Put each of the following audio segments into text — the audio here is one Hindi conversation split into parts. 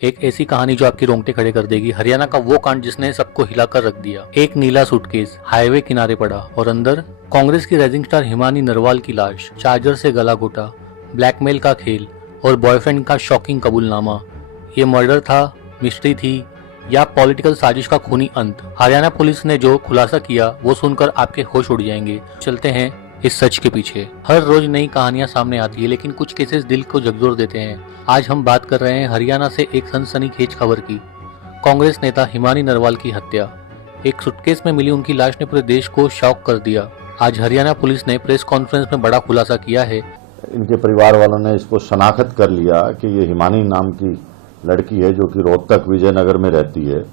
एक ऐसी कहानी जो आपके रोंगटे खड़े कर देगी। हरियाणा का वो कांड जिसने सबको हिलाकर रख दिया। एक नीला सूटकेस हाईवे किनारे पड़ा और अंदर कांग्रेस की राइजिंग स्टार हिमानी नरवाल की लाश, चार्जर से गला घोटा, ब्लैकमेल का खेल और बॉयफ्रेंड का शॉकिंग कबूलनामा। ये मर्डर था, मिस्ट्री थी या पॉलिटिकल साजिश का खूनी अंत? हरियाणा पुलिस ने जो खुलासा किया वो सुनकर आपके होश उड़ जाएंगे। चलते हैं इस सच के पीछे। हर रोज नई कहानियां सामने आती है, लेकिन कुछ केसेस दिल को झकझोर देते हैं। आज हम बात कर रहे हैं हरियाणा से एक सनसनीखेज खबर की। कांग्रेस नेता हिमानी नरवाल की हत्या। एक सुटकेस में मिली उनकी लाश ने पूरे देश को शॉक कर दिया। आज हरियाणा पुलिस ने प्रेस कॉन्फ्रेंस में बड़ा खुलासा किया है। इनके परिवार वालों ने इसको शनाख्त कर लिया कि ये हिमानी नाम की लड़की है जो कि रोहतक विजयनगर में रहती है।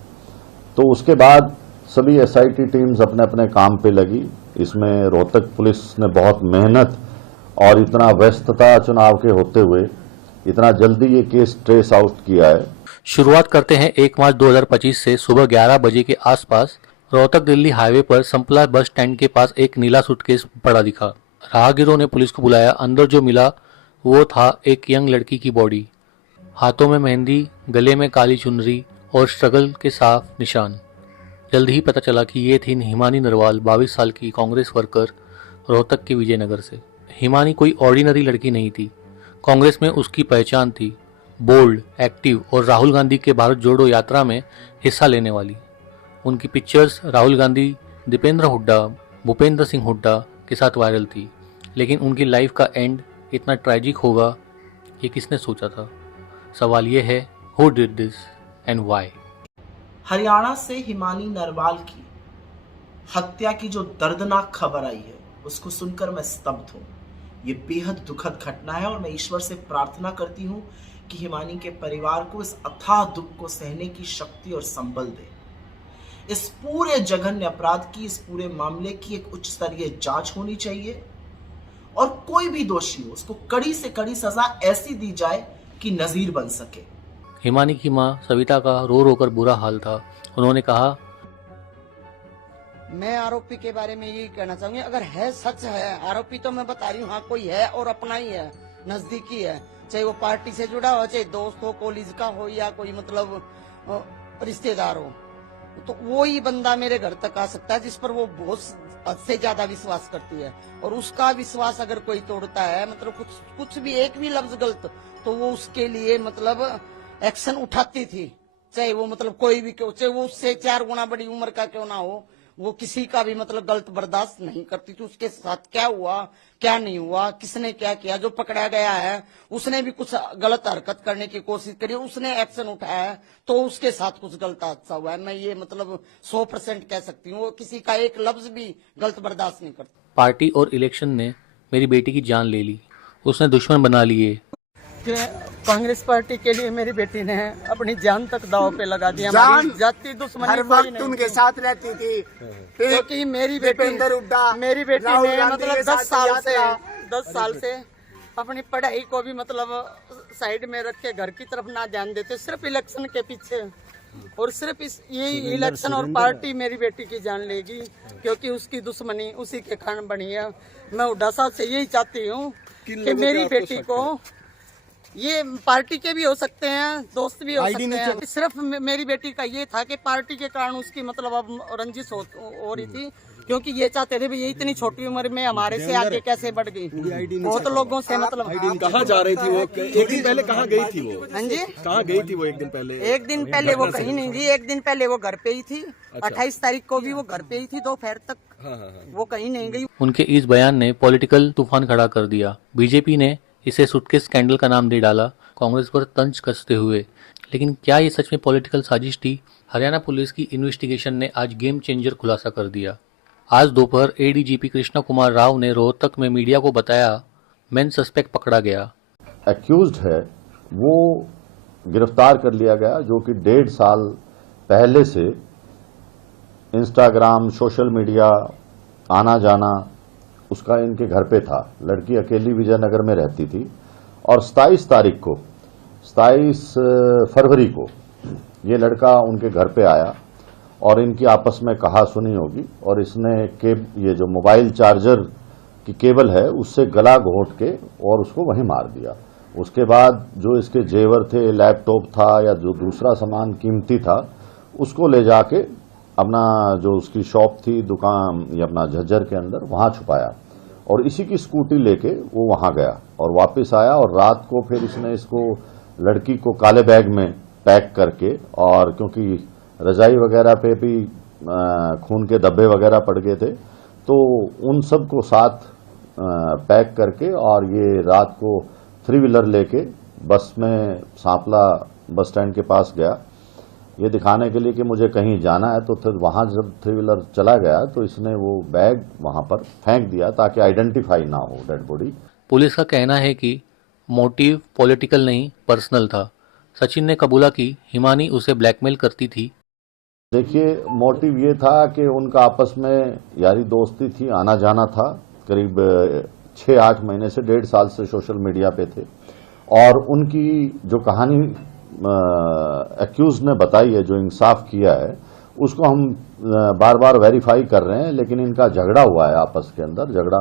तो उसके बाद सभी एसआईटी टीम्स अपने अपने काम पे लगी। इसमें रोहतक पुलिस ने बहुत मेहनत और इतना व्यस्तता चुनाव के होते हुए इतना जल्दी ये केस ट्रेस आउट किया है। शुरुआत करते हैं 1 मार्च 2025 से। सुबह 11 बजे के आसपास रोहतक दिल्ली हाईवे पर संपला बस स्टैंड के पास एक नीला सूटकेस पड़ा दिखा। राहगीरों ने पुलिस को बुलाया। अंदर जो मिला वो था एक यंग लड़की की बॉडी, हाथों में मेहंदी, गले में काली चुनरी और स्ट्रगल के साफ निशान। जल्द ही पता चला कि ये थी हिमानी नरवाल, 22 साल की कांग्रेस वर्कर, रोहतक के विजयनगर से। हिमानी कोई ऑर्डिनरी लड़की नहीं थी। कांग्रेस में उसकी पहचान थी बोल्ड, एक्टिव और राहुल गांधी के भारत जोड़ो यात्रा में हिस्सा लेने वाली। उनकी पिक्चर्स राहुल गांधी, दीपेंद्र हुड्डा, भूपेंद्र सिंह हुड्डा के साथ वायरल थी। लेकिन उनकी लाइफ का एंड इतना ट्रैजिक होगा ये किसने सोचा था? सवाल ये है, who did this and why? Haryana से हिमानी नरवाल की हत्या की जो दर्दनाक खबर आई है उसको सुनकर मैं स्तब्ध हूं। ये बेहद दुखद घटना है और मैं ईश्वर से प्रार्थना करती हूं कि हिमानी के परिवार को इस अथाह दुख को सहने की शक्ति और संबल दे। इस पूरे जघन्य अपराध की, इस पूरे मामले की एक उच्च स्तरीय जांच होनी चाहिए और कोई भी दोषी हो उसको कड़ी से कड़ी सजा ऐसी दी जाए कि नजीर बन सके। हिमानी की मां सविता का रो रो कर बुरा हाल था। उन्होंने कहा, मैं आरोपी के बारे में यही कहना चाहूंगी, अगर है सच है आरोपी तो मैं बता रही हूँ, हाँ कोई है और अपना ही है, नजदीकी है, चाहे वो पार्टी से जुड़ा हो, चाहे दोस्त हो, कॉलेज का हो या कोई मतलब रिश्तेदार हो, तो वो ही बंदा मेरे घर तक आ सकता है जिस पर वो बहुत हद से ज्यादा विश्वास करती है। और उसका विश्वास अगर कोई तोड़ता है, मतलब कुछ भी एक भी लफ्ज गलत, तो वो उसके लिए मतलब एक्शन उठाती थी, चाहे वो मतलब कोई भी क्यों, चाहे वो उससे 4 गुना बड़ी उम्र का क्यों ना हो, वो किसी का भी मतलब गलत बर्दाश्त नहीं करती थी। उसके साथ क्या हुआ क्या नहीं हुआ, किसने क्या किया, जो पकड़ा गया है उसने भी कुछ गलत हरकत करने की कोशिश करी, उसने एक्शन उठाया है तो उसके साथ कुछ गलत हादसा हुआ है। मैं ये मतलब 100% कह सकती हूँ, वो किसी का एक लफ्ज भी गलत बर्दाश्त नहीं करती। पार्टी और इलेक्शन ने मेरी बेटी की जान ले ली, उसने दुश्मन बना लिए। कांग्रेस पार्टी के लिए मेरी बेटी ने अपनी जान तक दांव पे लगा दिया। जाति दुश्मनी हर वक्त उनके साथ रहती थी, क्योंकि मेरी बेटी ने मतलब 10 साल से अपनी पढ़ाई को भी मतलब साइड में रख के घर की तरफ ना ध्यान देते, सिर्फ इलेक्शन के पीछे, और सिर्फ यही इलेक्शन और पार्टी मेरी बेटी की जान लेगी, क्योंकि उसकी दुश्मनी उसी के कारण बनी है। मैं हुड्डा साहब से यही चाहती हूँ कि मेरी बेटी को, ये पार्टी के भी हो सकते हैं, दोस्त भी हो सकते हैं, सिर्फ मेरी बेटी का ये था कि पार्टी के कारण उसकी मतलब अब रंजिश हो रही थी, क्योंकि ये चाहते थे ये इतनी छोटी उम्र में हमारे से आगे कैसे बढ़ गई। बहुत लोगों से मतलब कहाँ जा रही थी वो? एक दिन पहले कहाँ गई थी वो? हाँ जी, कहाँ गई थी वो? एक दिन पहले वो कहीं नहीं थी। एक दिन पहले वो घर पे ही थी। 28 तारीख को भी वो घर पे ही थी, दोपहर तक वो कहीं नहीं गई। उनके इस बयान ने पॉलिटिकल तूफान खड़ा कर दिया। बीजेपी ने इसे सुटकेस स्कैंडल का नाम दे डाला, कांग्रेस पर तंज कसते हुए। लेकिन क्या ये सच में पॉलिटिकल साजिश थी? हरियाणा पुलिस की इन्वेस्टिगेशन ने आज गेम चेंजर खुलासा कर दिया। आज दोपहर एडीजीपी कृष्णा कुमार राव ने रोहतक में मीडिया को बताया, मेन सस्पेक्ट पकड़ा गया। एक्यूज्ड है वो गिरफ्तार कर लिया गया, जो कि 1.5 साल पहले से इंस्टाग्राम, सोशल मीडिया आना जाना उसका इनके घर पे था। लड़की अकेली विजयनगर में रहती थी और 27 फरवरी को ये लड़का उनके घर पे आया और इनकी आपस में कहा सुनी होगी, और इसने ये जो मोबाइल चार्जर की केबल है उससे गला घोंट के और उसको वहीं मार दिया। उसके बाद जो इसके जेवर थे, लैपटॉप था या जो दूसरा सामान कीमती था, उसको ले जाके अपना जो उसकी शॉप थी दुकान या अपना झज्जर के अंदर वहां छुपाया और इसी की स्कूटी लेके वो वहां गया और वापस आया और रात को फिर इसने इसको लड़की को काले बैग में पैक करके, और क्योंकि रजाई वगैरह पे भी खून के धब्बे वगैरह पड़ गए थे, तो उन सब को साथ पैक करके और ये रात को 3 व्हीलर लेके बस में सांपला बस स्टैंड के पास गया, ये दिखाने के लिए कि मुझे कहीं जाना है। तो फिर वहां जब 3 व्हीलर चला गया तो इसने वो बैग वहां पर फेंक दिया ताकि आइडेंटिफाई ना हो डेड बॉडी। पुलिस का कहना है कि मोटिव पॉलिटिकल नहीं पर्सनल था। सचिन ने कबूला कि हिमानी उसे ब्लैकमेल करती थी। देखिए, मोटिव ये था कि उनका आपस में यारी दोस्ती थी, आना जाना था। करीब 6-8 महीने से 1.5 साल से सोशल मीडिया पे थे और उनकी जो कहानी एक्यूज ने बताई है, जो इंसाफ किया है, उसको हम बार बार वेरीफाई कर रहे हैं। लेकिन इनका झगड़ा हुआ है आपस के अंदर, झगड़ा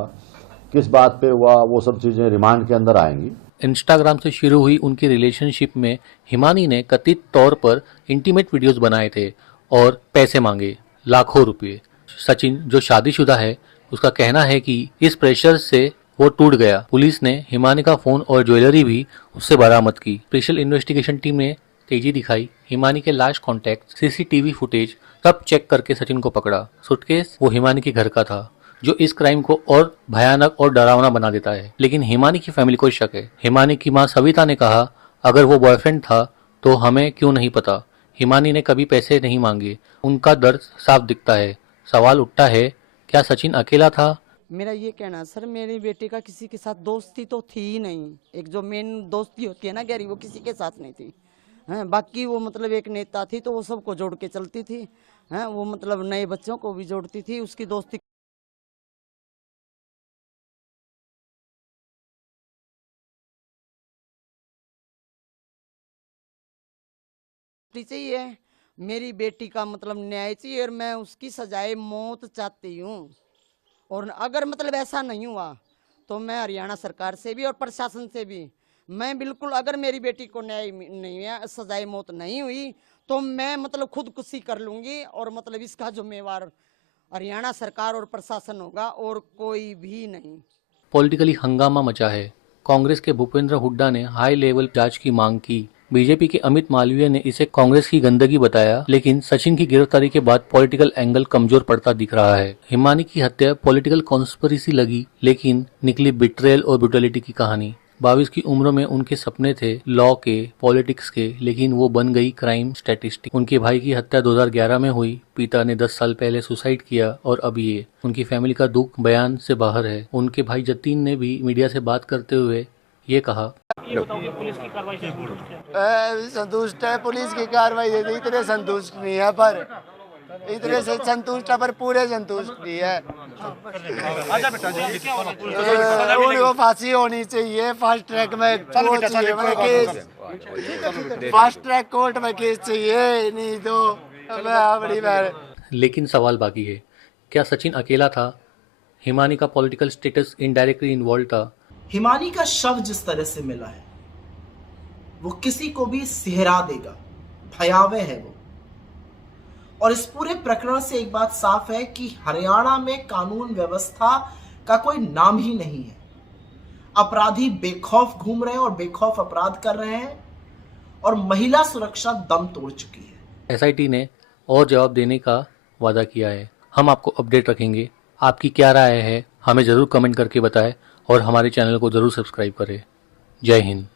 किस बात पे हुआ वो सब चीजें रिमांड के अंदर आएंगी। इंस्टाग्राम से शुरू हुई उनकी रिलेशनशिप में हिमानी ने कथित तौर पर इंटीमेट वीडियोस बनाए थे और पैसे मांगे, लाखों रुपए। सचिन जो शादीशुदा है, उसका कहना है कि इस प्रेशर से वो टूट गया। पुलिस ने हिमानी का फोन और ज्वेलरी भी उससे बरामद की। स्पेशल इन्वेस्टिगेशन टीम ने तेजी दिखाई। हिमानी के लास्ट कॉन्टैक्ट, सीसीटीवी फुटेज सब चेक करके सचिन को पकड़ा। सूटकेस वो हिमानी के घर का था, जो इस क्राइम को और भयानक और डरावना बना देता है। लेकिन हिमानी की फैमिली को शक है। हिमानी की मां सविता ने कहा, अगर वो बॉयफ्रेंड था तो हमें क्यों नहीं पता। हिमानी ने कभी पैसे नहीं मांगे। उनका दर्द साफ दिखता है। सवाल उठता है, क्या सचिन अकेला था? मेरा ये कहना है सर, मेरी बेटी का किसी के साथ दोस्ती तो थी ही नहीं। एक जो मेन दोस्ती होती है ना गहरी, वो किसी के साथ नहीं थी। हैं, बाकी वो मतलब एक नेता थी तो वो सबको जोड़ के चलती थी। हैं, वो मतलब नए बच्चों को भी जोड़ती थी। उसकी दोस्ती चाहिए। मेरी बेटी का मतलब न्याय चाहिए और मैं उसकी सजाए मौत चाहती हूँ। और अगर मतलब ऐसा नहीं हुआ तो मैं हरियाणा सरकार से भी और प्रशासन से भी मैं बिल्कुल, अगर मेरी बेटी को न्याय नहीं हुआ, सजाए मौत नहीं हुई, तो मैं मतलब खुदकुशी कर लूंगी। और मतलब इसका जिम्मेवार हरियाणा सरकार और प्रशासन होगा और कोई भी नहीं। पॉलिटिकली हंगामा मचा है। कांग्रेस के भूपेंद्र हुड्डा ने हाई लेवल जांच की मांग की। बीजेपी के अमित मालवीय ने इसे कांग्रेस की गंदगी बताया। लेकिन सचिन की गिरफ्तारी के बाद पॉलिटिकल एंगल कमजोर पड़ता दिख रहा है। हिमानी की हत्या पॉलिटिकल कॉन्स्पिरेसी लगी, लेकिन निकली बिट्रेयल और ब्रूटलिटी की कहानी। 22 की उम्र में उनके सपने थे लॉ के, पॉलिटिक्स के, लेकिन वो बन गई क्राइम स्टैटिस्टिक। उनके भाई की हत्या 2011 में हुई। पिता ने 10 साल पहले सुसाइड किया और अब ये। उनकी फैमिली का दुख बयान से बाहर है। उनके भाई जतीन ने भी मीडिया से बात करते हुए ये कहा, संतुष्ट है पुलिस की कार्रवाई से, इतने संतुष्ट नहीं है, पर इतने से संतुष्ट है पर पूरे संतुष्ट नहीं है। उनको फांसी होनी चाहिए, फास्ट ट्रैक में वो चाहिए, केस फास्ट ट्रैक कोर्ट में केस चाहिए, नहीं तो बड़ी बार। लेकिन सवाल बाकी है, क्या सचिन अकेला था? हिमानी का पॉलिटिकल स्टेटस इनडायरेक्टली इन्वॉल्व था। हिमानी का शव जिस तरह से मिला है वो किसी को भी सिहरा देगा, भयावह है वो। और इस पूरे प्रकरण से एक बात साफ है कि हरियाणा में कानून व्यवस्था का कोई नाम ही नहीं है। अपराधी बेखौफ घूम रहे हैं और बेखौफ अपराध कर रहे हैं और महिला सुरक्षा दम तोड़ चुकी है। एसआईटी ने और जवाब देने का वादा किया है। हम आपको अपडेट रखेंगे। आपकी क्या राय है हमें जरूर कमेंट करके बताएं और हमारे चैनल को जरूर सब्सक्राइब करें। जय हिंद।